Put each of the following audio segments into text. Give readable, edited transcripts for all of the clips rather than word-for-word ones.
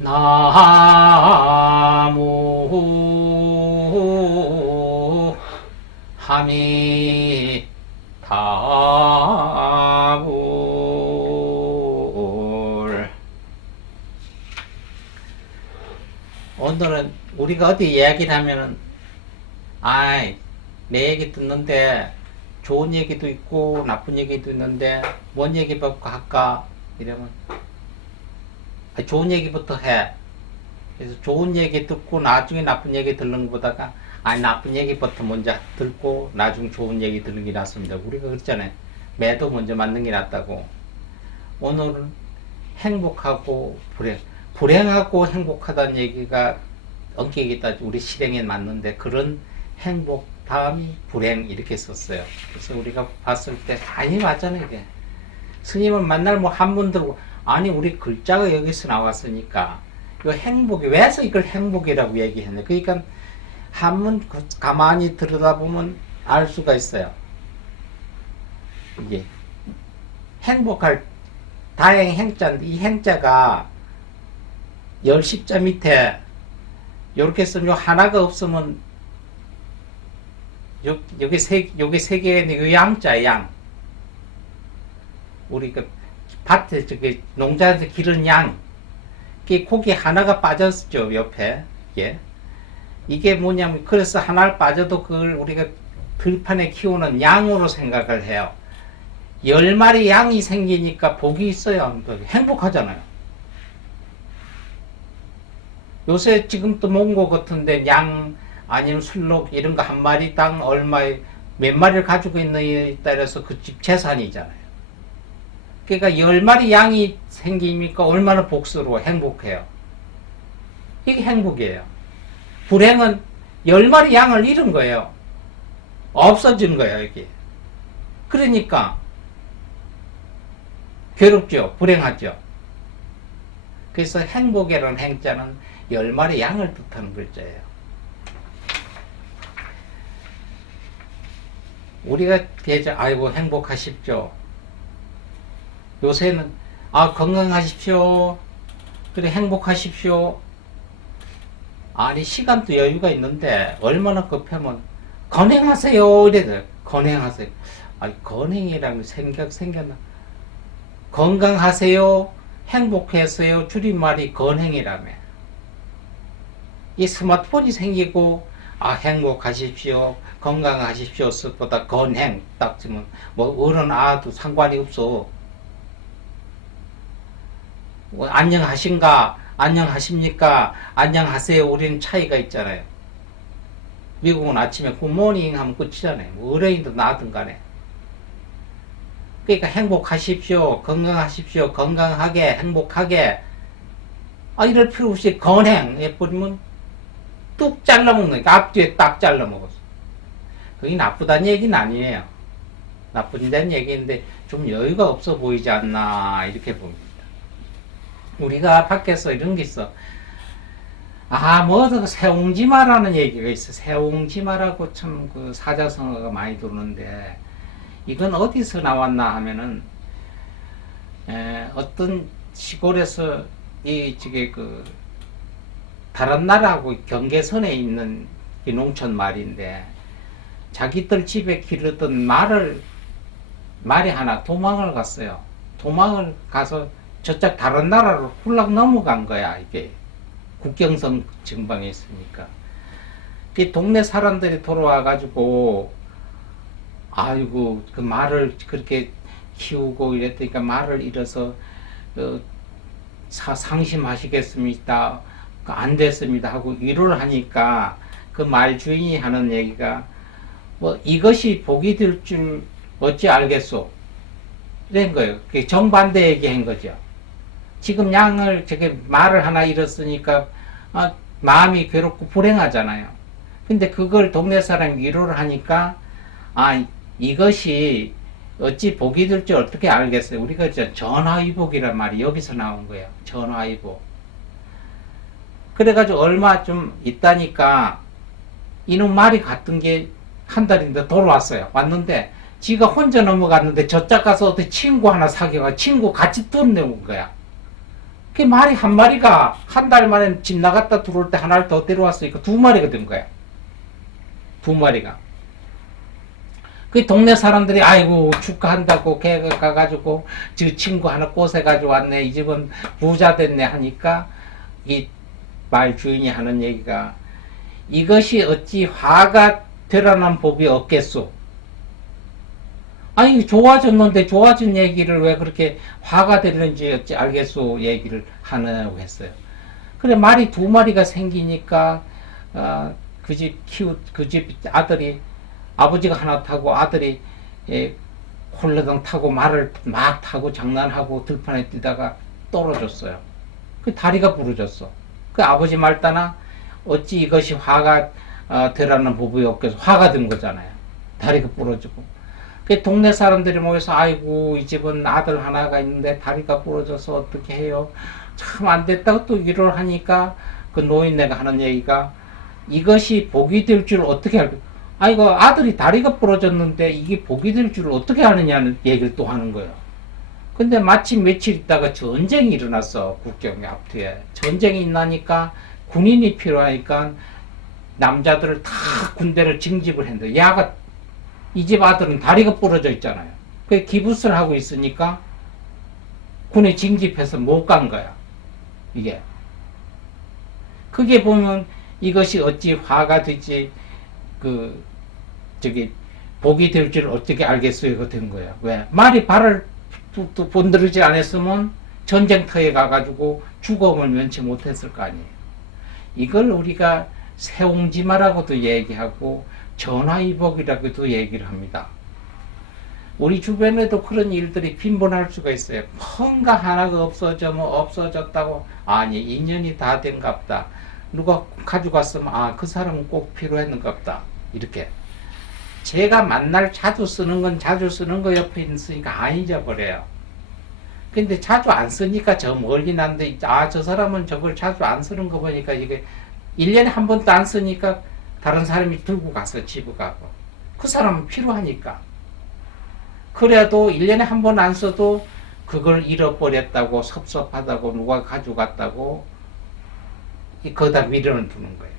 나무 하미타불. 오늘은 우리가 어디 이야기를 하면은 아이 내 얘기 듣는데 좋은 얘기도 있고 나쁜 얘기도 있는데 뭔 얘기부터 할까 이러면 좋은 얘기부터 해. 그래서 좋은 얘기 듣고 나중에 나쁜 얘기 듣는 것보다가 나쁜 얘기부터 먼저 듣고 나중에 좋은 얘기 듣는 게 낫습니다. 우리가 그랬잖아요. 매도 먼저 맞는 게 낫다고. 오늘은 행복하고 불행하고 행복하다는 얘기가 엄격히 따지고 우리 실행에 맞는데 그런 행복 다음이 불행 이렇게 썼어요. 그래서 우리가 봤을 때 많이 맞잖아요. 이게 스님은 만날 뭐 한 분 들고 아니 우리 글자가 여기서 나왔으니까 이거 행복이 왜서 이걸 행복이라고 얘기했네. 그러니까 한문 가만히 들여다보면 알 수가 있어요. 이게 행복할 다행 행자인데 이 행자가 열십자 밑에 이렇게 쓰면 하나가 없으면 여기 세 개가 있는 이 양자 양. 우리 그 밭에 저기 농장에서 기른 양. 거기 하나가 빠졌죠 옆에. 이게 뭐냐면 그래서 하나를 빠져도 그걸 우리가 들판에 키우는 양으로 생각을 해요. 10마리 양이 생기니까 복이 있어요. 행복하잖아요. 요새 지금 또 몽고 같은데 양 아니면 술록 이런 거 한 마리당 얼마에 몇 마리를 가지고 있느냐에 따라서 그 집 재산이잖아요. 그러니까 10마리 양이 생기니까 얼마나 복스러워 행복해요. 이게 행복이에요. 불행은 10마리 양을 잃은 거예요. 없어진 거예요, 이게. 그러니까 괴롭죠. 불행하죠. 그래서 행복이라는 행자는 10마리 양을 뜻하는 글자예요. 우리가 계절 아이고 행복하십시오. 요새는 건강하십시오. 그래 행복하십시오. 아니 시간도 여유가 있는데 얼마나 급하면 건행하세요 이래요. 건행하세요. 건행이라는 생각 생겼나? 건강하세요. 행복하세요. 줄임말이 건행이라며. 이 스마트폰이 생기고 행복하십시오. 건강하십시오. 보다 건행 딱 지면 뭐 어른 아도 상관이 없어. 안녕하신가? 안녕하십니까? 안녕하세요. 우리는 차이가 있잖아요. 미국은 아침에 굿모닝 하면 끝이잖아요. 어린이든 나든 간에. 그러니까 행복하십시오. 건강하십시오. 건강하게 행복하게 이럴 필요 없이 건행 해버리면 뚝 잘라먹는 거 앞뒤에 딱 잘라먹었어. 그게 나쁘다는 얘기는 아니에요. 나쁘다는 얘기인데 좀 여유가 없어 보이지 않나 이렇게 봅니다. 우리가 밖에서 이런 게 있어. 새옹지마라는 얘기가 있어. 새옹지마라고 참 그 사자성어가 많이 들었는데, 이건 어디서 나왔나 하면은, 어떤 시골에서 다른 나라하고 경계선에 있는 이 농촌 말인데, 자기들 집에 기르던 말이 하나 도망을 갔어요. 도망을 가서 저쪽 다른 나라로 훌락 넘어간 거야, 이게. 국경선 증방에 있으니까. 그 동네 사람들이 돌아와가지고, 아이고, 그 말을 그렇게 키우고 이랬더니까 말을 잃어서, 상심하시겠습니다. 안 됐습니다. 하고 위로를 하니까 그 말 주인이 하는 얘기가, 이것이 복이 될 줄 어찌 알겠소? 이런 거예요. 정반대 얘기한 거죠. 지금 말을 하나 잃었으니까 마음이 괴롭고 불행하잖아요. 근데 그걸 동네 사람이 위로를 하니까 이것이 어찌 복이 될 줄 어떻게 알겠어요. 우리가 전화위복이란 말이 여기서 나온 거예요. 전화위복. 그래가지고 얼마 좀 있다니까 이놈 말이 같은 게 한 달인데 돌아왔어요. 왔는데 지가 혼자 넘어갔는데 저짝 가서 어떤 친구 하나 사귀어가 친구 같이 돈 내온 거야. 그 말이 한 마리가 한 달 만에 집 나갔다 들어올 때 하나를 더 데려왔으니까 두 마리가 된 거야. 두 마리가. 그 동네 사람들이 아이고 축하한다고 걔가 가가지고 저 친구 하나 꼬세가지고 왔네. 이 집은 부자 됐네 하니까 이 말 주인이 하는 얘기가 이것이 어찌 화가 되라는 법이 없겠소. 아니 좋아졌는데 좋아진 얘기를 왜 그렇게 화가 되는지 어찌 알겠소 얘기를 하느라고 했어요. 그래 말이 두 마리가 생기니까 그 집 아들이 아버지가 하나 타고 아들이 홀라당 타고 말을 막 타고 장난하고 들판에 뛰다가 떨어졌어요. 그 다리가 부러졌어. 그 아버지 말 따나 어찌 이것이 화가 되라는 법이 없겠어. 화가 된 거잖아요. 다리가 부러지고. 그 동네 사람들이 모여서 아이고 이 집은 아들 하나가 있는데 다리가 부러져서 어떻게 해요. 참 안 됐다고 또 위로를 하니까 그 노인네가 하는 얘기가 이것이 복이 될 줄 어떻게 알고 아이고 아들이 다리가 부러졌는데 이게 복이 될 줄 어떻게 아느냐는 얘기를 또 하는 거예요. 근데 마침 며칠 있다가 전쟁이 일어났어. 국경 앞뒤에 전쟁이 일어나니까 군인이 필요하니까 남자들을 다 군대를 징집을 했는데 야가 이 집 아들은 다리가 부러져 있잖아요. 그 기부스를 하고 있으니까 군에 징집해서 못 간 거야. 이게 그게 보면 이것이 어찌 화가 되지 복이 될 줄 어떻게 알겠어요? 이거 된 거야. 왜? 말이 발을 본드르지 않았으면 전쟁터에 가가지고 죽음을 면치 못했을 거 아니에요. 이걸 우리가 세옹지마라고도 얘기하고 전화위복이라고도 얘기를 합니다. 우리 주변에도 그런 일들이 빈번할 수가 있어요. 뭔가 하나가 없어지면 없어졌다고 아니 인연이 다 된갑다. 누가 가져갔으면 그 사람은 꼭 필요했는갑다. 이렇게 제가 만날 자주 쓰는 건 자주 쓰는 거 옆에 있으니까 안 잊어버려요. 근데 자주 안 쓰니까 저 멀리 난데 저 사람은 저걸 자주 안 쓰는 거 보니까 이게 1년에 한 번도 안 쓰니까 다른 사람이 들고 가서 집에 가고 그 사람은 필요하니까 그래도 1년에 한 번 안 써도 그걸 잃어버렸다고 섭섭하다고 누가 가져갔다고 거기다 미련을 두는 거예요.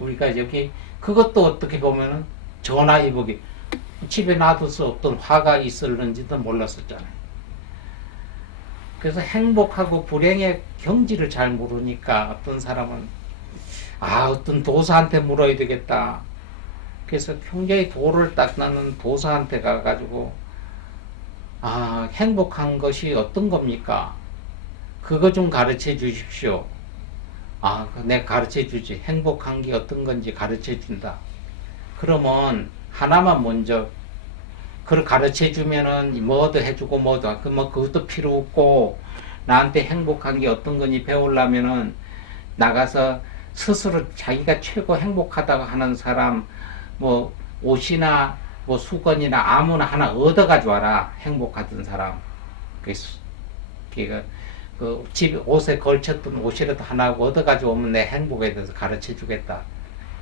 우리가 여기 그것도 어떻게 보면은 전화위복이 집에 놔둬서 어떤 화가 있었는지도 몰랐었잖아요. 그래서 행복하고 불행의 경지를 잘 모르니까 어떤 사람은 어떤 도사한테 물어야 되겠다. 그래서 굉장히 도를 닦는 도사한테 가가지고 행복한 것이 어떤 겁니까? 그거 좀 가르쳐 주십시오. 내가 가르쳐 주지. 행복한 게 어떤 건지 가르쳐 준다. 그러면 하나만 먼저 그걸 가르쳐 주면은 뭐도 해주고 그것도 필요 없고 나한테 행복한 게 어떤 건지 배우려면은 나가서 스스로 자기가 최고 행복하다고 하는 사람 뭐 옷이나 뭐 수건이나 아무나 하나 얻어 가져와라. 행복하던 사람. 그 집 옷에 걸쳤던 옷이라도 하나 얻어 가져오면 내 행복에 대해서 가르쳐 주겠다.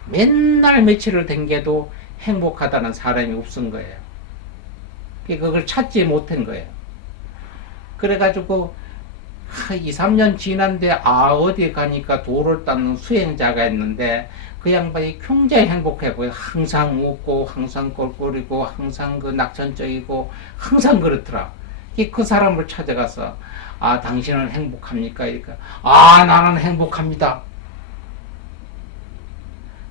맨날 며칠을 댕겨도 행복하다는 사람이 없은 거예요. 그걸 찾지 못한 거예요. 그래가지고 2, 3년 지난데 어디에 가니까 도를 닦는 수행자가 있는데 그 양반이 굉장히 행복해 보여. 항상 웃고 항상 꼴꼴이고 항상 그 낙천적이고 항상 그렇더라. 그 사람을 찾아가서 당신은 행복합니까? 그러니까 나는 행복합니다.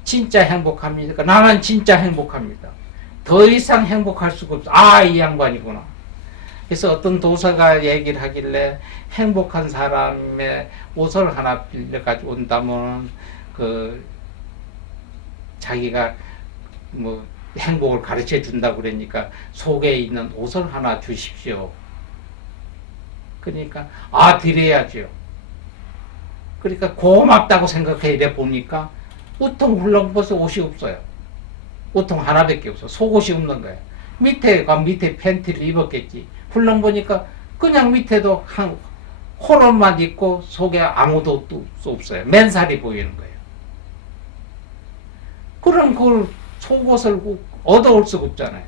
진짜 행복합니까? 나는 진짜 행복합니다. 더 이상 행복할 수가 없어. 이 양반이구나. 그래서 어떤 도사가 얘기를 하길래 행복한 사람의 옷을 하나 빌려가지고 온다면 자기가 뭐 행복을 가르쳐 준다고 그러니까 속에 있는 옷을 하나 주십시오. 그러니까 드려야죠. 그러니까 고맙다고 생각해 이래 보니까 우통 훌렁벗어 옷이 없어요. 우통 하나밖에 없어. 속옷이 없는 거예요. 밑에 팬티를 입었겠지. 훌렁 보니까 그냥 밑에도 한 홀옷만 입고 속에 아무도 없어요. 맨살이 보이는 거예요. 그럼 그걸 속옷을 얻어올 수가 없잖아요.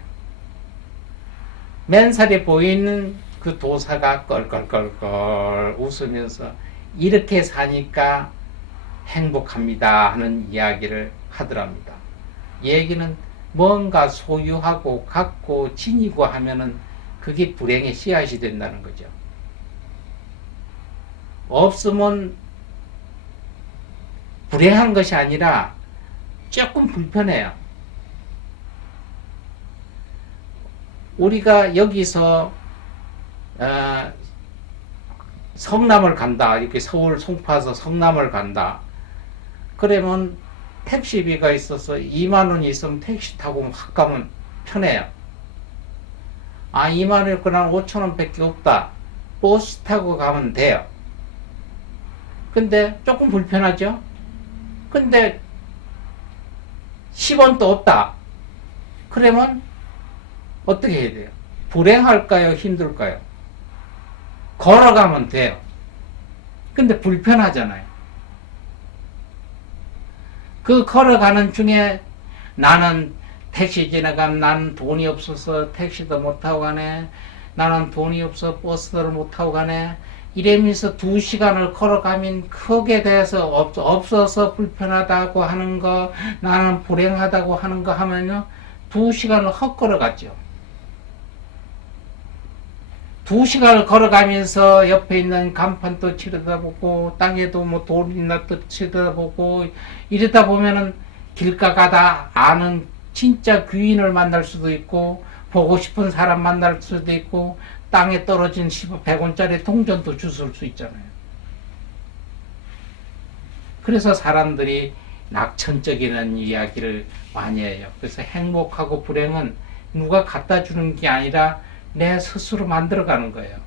맨살이 보이는 그 도사가 껄껄껄껄 웃으면서 이렇게 사니까 행복합니다 하는 이야기를 하더랍니다. 얘기는 뭔가 소유하고 갖고 지니고 하면은 그게 불행의 씨앗이 된다는 거죠. 없으면 불행한 것이 아니라 조금 불편해요. 우리가 여기서 성남을 간다. 이렇게 서울 송파에서 성남을 간다. 그러면 택시비가 있어서 2만 원이 있으면 택시 타고 확 가면 편해요. 아, 2만 원이었구나. 5천 원밖에 없다. 버스 타고 가면 돼요. 근데 조금 불편하죠? 근데 10원도 없다. 그러면 어떻게 해야 돼요? 불행할까요? 힘들까요? 걸어가면 돼요. 근데 불편하잖아요. 그 걸어가는 중에 나는 택시 지나가면 나는 돈이 없어서 택시도 못 타고 가네. 나는 돈이 없어 버스를 못 타고 가네. 이러면서 2시간을 걸어가면 크게 대해서 없어서 불편하다고 하는 거, 나는 불행하다고 하는 거 하면요, 2시간을 헛걸어갔죠. 2시간을 걸어가면서 옆에 있는 간판도 치러다보고 땅에도 뭐 돌이 있나 또 치러다보고 이러다 보면은 길가 가다 아는 진짜 귀인을 만날 수도 있고 보고 싶은 사람 만날 수도 있고 땅에 떨어진 100원짜리 동전도 주술 수 있잖아요. 그래서 사람들이 낙천적이라는 이야기를 많이 해요. 그래서 행복하고 불행은 누가 갖다 주는 게 아니라 내 스스로 만들어가는 거예요.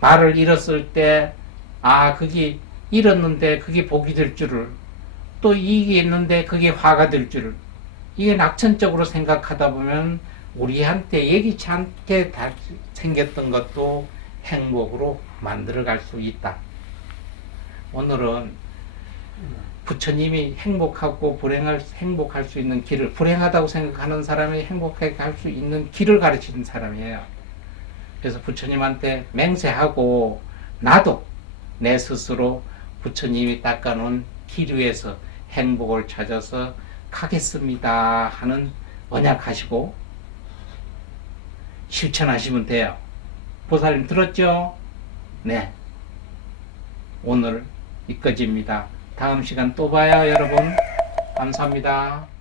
말을 잃었을 때, 아, 그게 잃었는데 그게 복이 될 줄을, 또 이익이 있는데 그게 화가 될 줄을, 이게 낙천적으로 생각하다 보면 우리한테 예기치 않게 생겼던 것도 행복으로 만들어갈 수 있다. 오늘은 부처님이 행복하고 행복할 수 있는 길을, 불행하다고 생각하는 사람이 행복하게 할 수 있는 길을 가르치는 사람이에요. 그래서 부처님한테 맹세하고 나도 내 스스로 부처님이 닦아놓은 길 위에서 행복을 찾아서 가겠습니다 하는 언약하시고 실천하시면 돼요. 보살님 들었죠? 네. 오늘 여기까지입니다. 다음 시간 또 봐요, 여러분. 감사합니다.